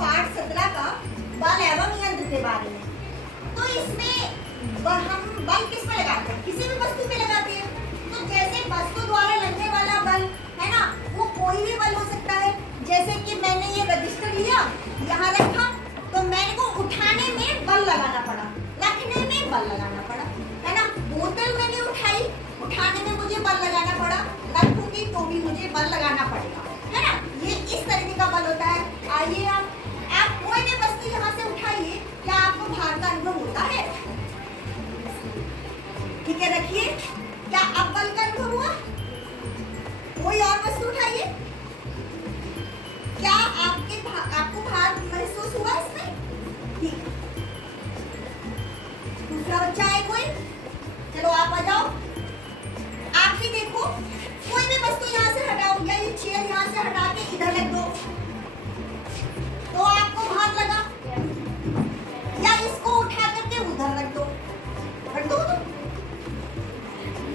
पाठ 17 का बल एवं यंत्र के बारे में। तो इसमें हम बल किस पे लगाते हैं? किसी भी वस्तु पे लगाते हैं। तो जैसे वस्तु द्वारा लगने वाला बल है ना, वो कोई भी बल हो सकता है। जैसे कि मैंने ये रजिस्टर लिया, यहाँ रखा, तो मेरे को उठाने में बल लगाना पड़ा, रखने में बल लगाना पड़ा, है ना। बोतल मैंने उठाई, उठाने में मुझे बल लगाना पड़ा, रखूंगी तो भी मुझे बल लगाना पड़ेगा, है ना। ये इस तरीके का बल होता है। आइए आप कोई भी वस्तु यहाँ से उठाइए, क्या आपको भार का अनुभव होता है? ठीक है, रखिए। क्या अब बल का अनुभव हुआ? कोई और वस्तु उठाइए, क्या आपको भार महसूस हुआ इसमें? ठीक है। दूसरा बच्चा है कोई? चलो आप आ जाओ। आप ही देखो, कोई भी वस्तु यहाँ से हटाओ, या ये चेयर यहाँ से हटा के इधर रख दो, तो आपको भार लगा। या इसको उठा करके उधर रख दो,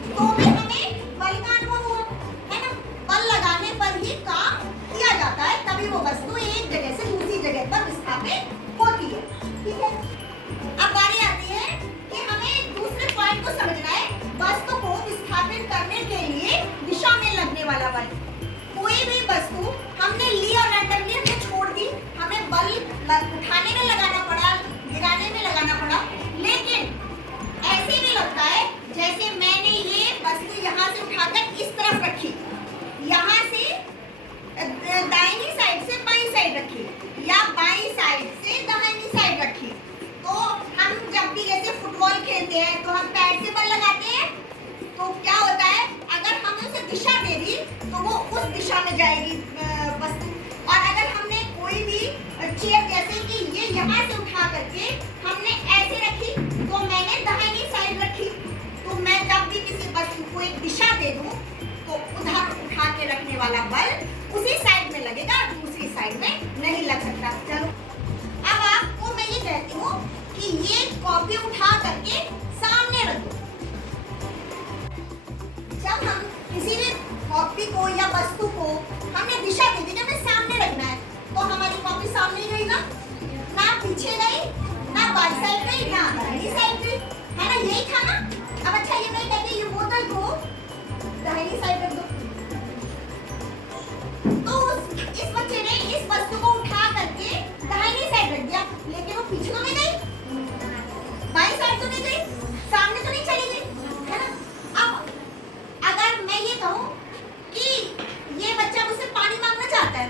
तो भी हमें बल का अनुभव हुआ, है ना। बल लगाने पर ही काम किया जाता है, तभी वो वस्तु एक जगह से दूसरी जगह पर विस्थापित होती है। ठीक है, अब बारी आती है कि हमें दूसरे पॉइंट को समझना है। वस्तु को विस्थापित करने के लिए दिशा में लगने वाला बल। कोई भी वस्तु हमने ली और रैंडमली हमने छोड़ दी, हमें बल उठाने में लगाना पड़ा, गिराने में लगाना पड़ा, लेकिन ऐसे भी लगता है जैसे मैंने ये वस्तु यहाँ से उठाकर इस तरफ रखी, यहाँ से दाहिनी साइड से बाईं साइड रखी, या बाईं साइड से दाहिनी साइड रखी। तो हम जब भी जैसे फुटबॉल खेलते हैं तो हम पैर से बल लगाते हैं, तो क्या होता है, अगर हम उसे दिशा दे दी तो वो उस दिशा में जाएगी वस्तु। और अगर हमने कोई भी चेयर जैसे कि ये यहाँ से उठा करके हमने ऐसे रखी, तो मैंने दाहिनी साइड रखी, तो मैं जब भी किसी वस्तु को एक दिशा दे दूं तो उधर उठा के रखने वाला बल उसी साइड में लगेगा, दूसरी साइड में नहीं लग सकता। चलो अब आपको मैं ये कहती हूँ कि ये कॉपी उठा करके सामने रख दो। जब हम किसी भी कॉपी को या वस्तु को हमने दिशा दे दी कि हमें सामने रखना है, तो हमारी कॉपी सामने गई ना पीछे गई, ना बाई साइड गई, ना दाहिनी साइड गई, है ना। यही था ना। अब अच्छा ये मैं कहती हूँ ये बोतल को दाहिनी साइड रख दो, तो इस बच्चे ने इस वस्तु को उठा करके दाहिनी साइड रख दिया, लेकिन वो पीछे तो नहीं गई, बाई साइड तो नहीं गई, सामने तो नहीं चली गई, है ना। अब अगर मैं ये कहूँ कि ये बच्चा मुझसे पानी मांगना चाहता है,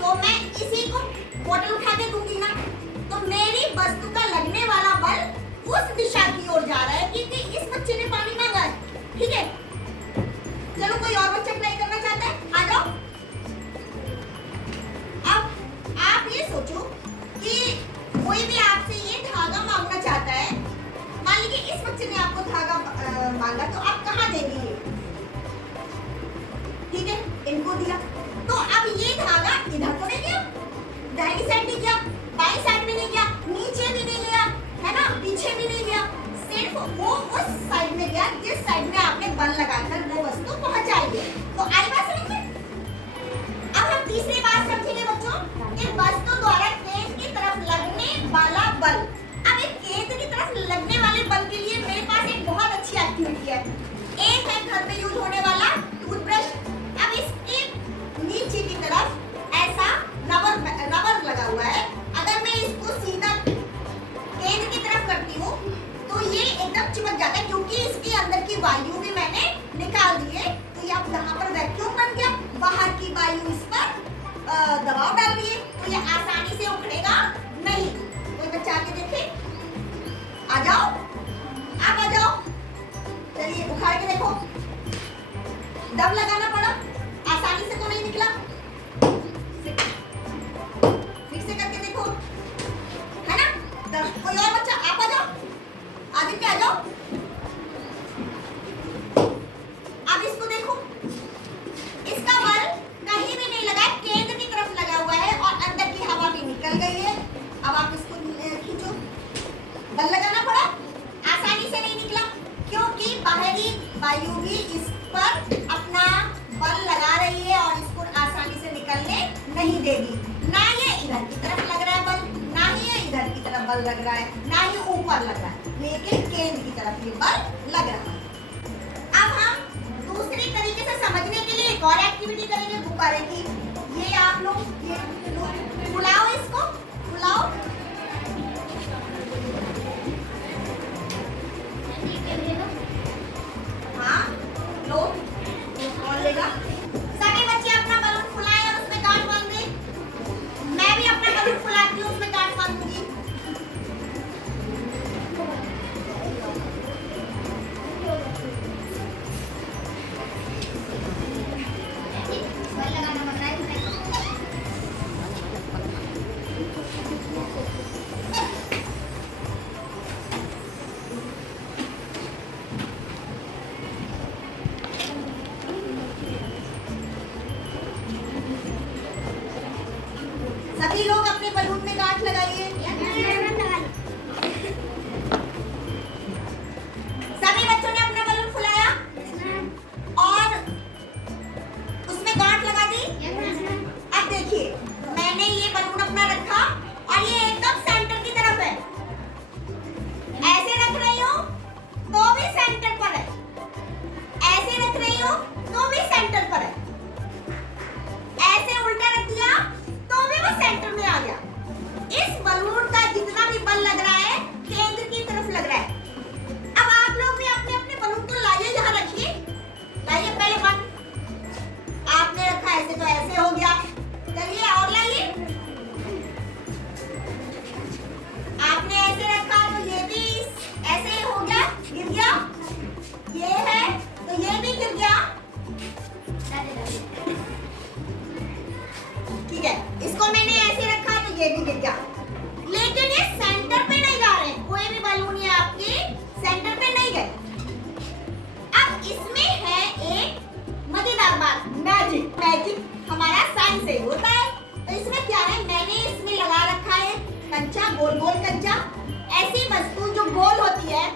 तो मैं इसी को बोतल उठा के दूंगी ना, तो मेरी वस्तु का लगने वाला बल उस दिशा की ओर जा रहा है, क्योंकि इस बच्चे ने पानी मांगा है। ठीक है, चलो कोई और बच्चा ट्राई करना चाहता है, आ जाओ। अब आप ये सोचो कि कोई भी आपसे ये धागा मांगना चाहता है, मान लीजिए इस बच्चे ने आपको धागा मांगा, तो आप कहाँ देंगे ये? ठीक है, इनको दिया, तो अब ये धागा इधर तो नहीं गया, दाहिनी साइड नहीं गया, बाईं साइड में नहीं गया, नीचे भी नहीं गया, है ना, पीछे भी नहीं गया, सिर्फ वो उस साइड में गया जिस साइड में आपने बल लगाकर वो वस्तु पहुंचाई है। तो आई बात समझ में? अब हम तीसरी बात समझेंगे बच्चों कि वस्तु द्वारा केंद्र की तरफ लगने वाला बल। अब एक केंद्र की तरफ लगने वाले बल के लिए मेरे पास एक बहुत अच्छी एक्टिविटी है। एक है घर में यूज होने वाला टूथब्रश। अब इसके नीचे की तरफ ऐसा रबर लगा हुआ है। अगर मैं इसको सीधा केंद्र की तरफ करती हूँ तो ये एकदम चिपक जाता है, क्योंकि इसके अंदर की वायु भी मैंने निकाल दी है। तो ये अब यहाँ पर वैक्यूम बन गया, बाहर की वायु इस पर दबाव डाल दिए, तो ये आसानी से उखड़ेगा नहीं। कोई बच्चा आके देखे, आ जाओ, आप आ जाओ, चलिए उखाड़ के देखो। दब लगाना पड़ा, आसानी से तो नहीं निकला, फिर से करके देखो, है ना। कोई और बच्चा, आप आ जाओ, आदित्य आ जाओ। अब इसको देखो, इसका बल कहीं भी नहीं लगा, केंद्र की तरफ लगा हुआ है और अंदर की हवा भी निकल गई है। अब आप इसको खींचो, बल लगाना पड़ा, आसानी से नहीं निकला, क्योंकि बाहरी वायु भी इस पर अपना बल लगा रही है और इसको आसानी से निकलने नहीं देगी। ना ये इधर की तरफ लग रहा है बल, ना ही ये इधर की तरफ बल लग रहा है, ना ही ऊपर लग रहा है, लेकिन केंद्र की तरफ ये बल लग रहा है। अब हम दूसरी तरीके से समझने के लिए एक और एक्टिविटी करेंगे गुब्बारे की। ये आप लोग ये फुलाओ, इसको फुलाओ। हाँ लो, कौन लेगा? सभी बच्चे अपना बलून फुलाएं और उसमें गांठ बांध दें। मैं भी अपना बलून फुलाती हूँ, उसमें गांठ बांधूंगी। सभी लोग अपने बलून में गांठ लगाइए। सभी बच्चों ने अपना बलून फुलाया और उसमें गांठ लगा दी। अब देखिए, मैंने ये बलून अपना रखा और ये एकदम सेंटर की तरफ है। ऐसे रख रही हूँ तो भी सेंटर पर है, ऐसे रख रही हूँ तो भी सेंटर पर है, ऐसे उल्टा रख दिया तो भी वो सेंटर में आ गया। इस बलून का जितना भी बल लग रहा है केंद्र की तरफ लग रहा है। अब आप लोग भी अपने अपने बलून को लाइए, यहाँ रखिए, लाइए पहले बन। आपने रखा ऐसे तो ऐसे हो गया, चलिए और लाइए। आपने ऐसे रखा तो ये भी ऐसे ही हो गया, गिर गया। ये है तो ये भी गिर गया। ठीक है, इसको मैंने ऐसे रखा तो ये भी गिर गया, लेकिन ये सेंटर पे नहीं जा रहे। कोई भी बलून ये आपके सेंटर पे नहीं गए। अब इसमें है एक मजेदार बात, मैजिक। मैजिक हमारा साइंस से होता है। तो इसमें क्या है, मैंने इसमें लगा रखा है कंचा, गोल गोल कंचा। ऐसी वस्तु जो गोल होती है,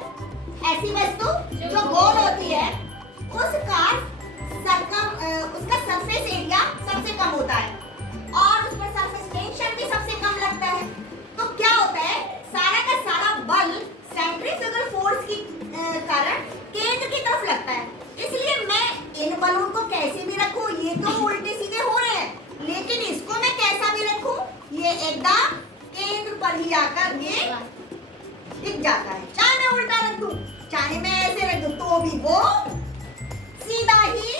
ऐसी वस्तु जो गोल होती है, उसका सरफेस एरिया सबसे कम होता है और उस पर सरफेस टेंशन भी सबसे कम लगता है। तो क्या होता है, सारा का सारा बल सेंट्रीफ्यूगल फोर्स की कारण केंद्र की तरफ लगता है। इसलिए मैं इन बलून को कैसे भी रखूं, ये तो उल्टे सीधे हो रहे हैं, लेकिन इसको मैं कैसा भी रखूं, ये एकदम केंद्र पर ही आकर ये टिक जाता है। चाहे मैं उल्टा रख दूं, चाहे मैं ऐसे रख दूं, तो भी वो सीधा ही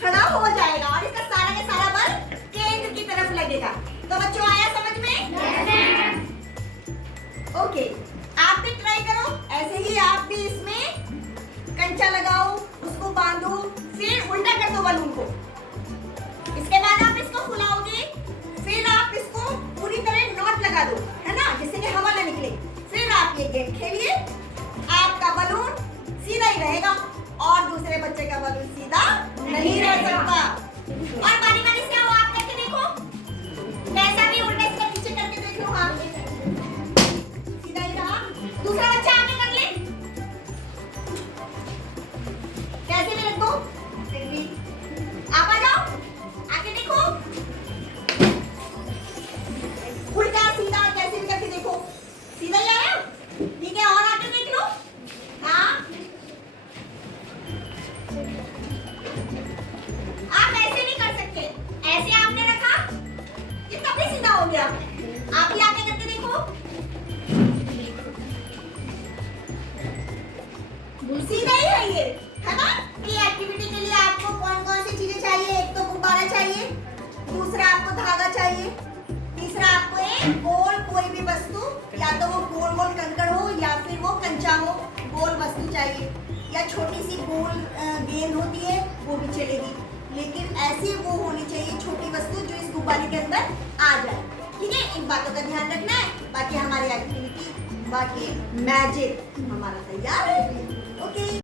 खड़ा हो जाएगा और इसका सारा का सारा बल केंद्र की तरफ लगेगा। तो बच्चों आया समझ में? ओके, आप भी ट्राई करो, ऐसे ही आप भी इसमें कंचा लगाओ, उसको बांधो, फिर उल्टा कर दो बलून को। इसके बाद आप इसको फुलाओगे, फिर आप इसको पूरी तरह नॉट लगा दो, है ना, जिससे कि हवा ना निकले। फिर आप ये गेम खेलिए, आपका बलून सीधा ही रहेगा और दूसरे बच्चे का बलून सीधा नहीं रह सकता। और बारी बारी से आओ, आप करके देखो, कैसा भी उल्टा इसका पीछे करके देख लो। हाँ, सीधा ही रहा। दूसरा बच्चा आगे कर ले, कैसे भी रख दो। आप आ जाओ, आगे देखो, उल्टा सीधा कैसे भी करके देखो, सीधा ही आया। ठीक है, और आगे देख लो। हाँ, आप ऐसे नहीं कर सकते, ऐसे आपने रखा, ये तब भी सीधा हो गया। आप भी आगे करके देखो, सीधा ही है ये, है ना। ये एक्टिविटी के लिए आपको कौन कौन सी चीजें चाहिए? एक तो गुब्बारा चाहिए, दूसरा आपको धागा चाहिए, तीसरा आपको एक गोल कोई भी वस्तु, या तो वो गोल गोल कंकड़ हो या फिर वो कंचा हो, गोल वस्तु चाहिए, या छोटी सी गोल गेंद होती है वो भी चलेगी, लेकिन ऐसी वो होनी चाहिए छोटी वस्तु जो इस गुब्बारे के अंदर आ जाए। ठीक है, इन बातों का ध्यान रखना है। बाकी हमारी एक्टिविटी, बाकी मैजिक हमारा तैयार है। ओके।